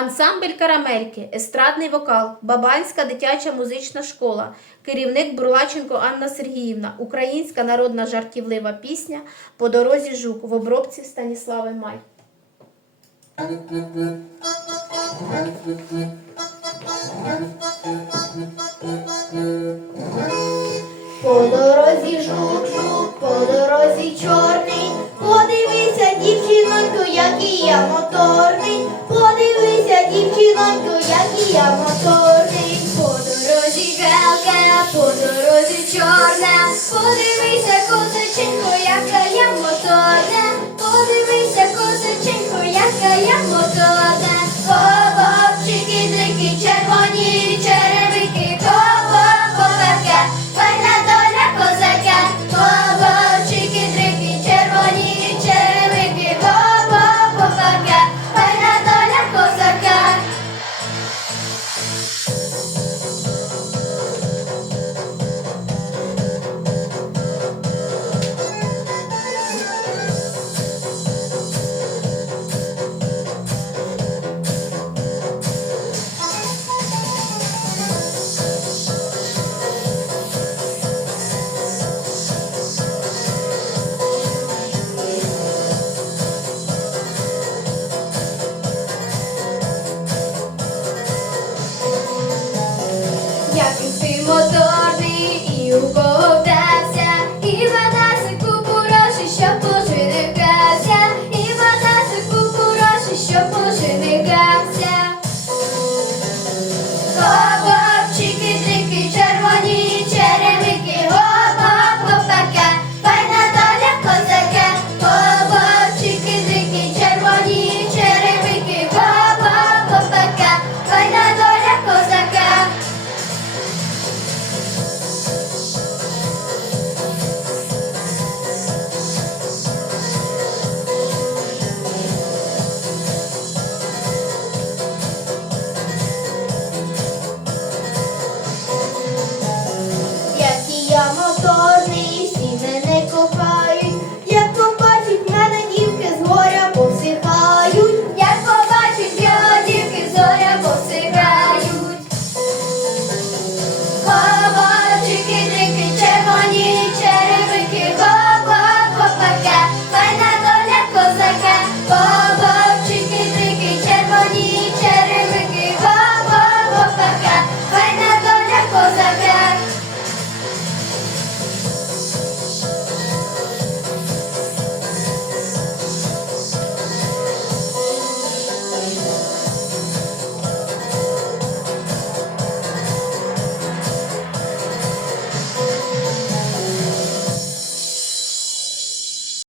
Ансамбль Карамельки, естрадний вокал, Бабанська дитяча музична школа, керівник Бурлаченко Анна Сергіївна, українська народна жартівлива пісня По дорозі жук в обробці Станіслави Май. По дорозі жук-жук, по дорозі чорний, подивися, дівчинонько, який я моторний, подивися, як і я моторний, по дорозі гелка, по дорозі чорна, подивися, козаченько, яка я моторна, подивися, козаченько, яка я моторна, ти мотор,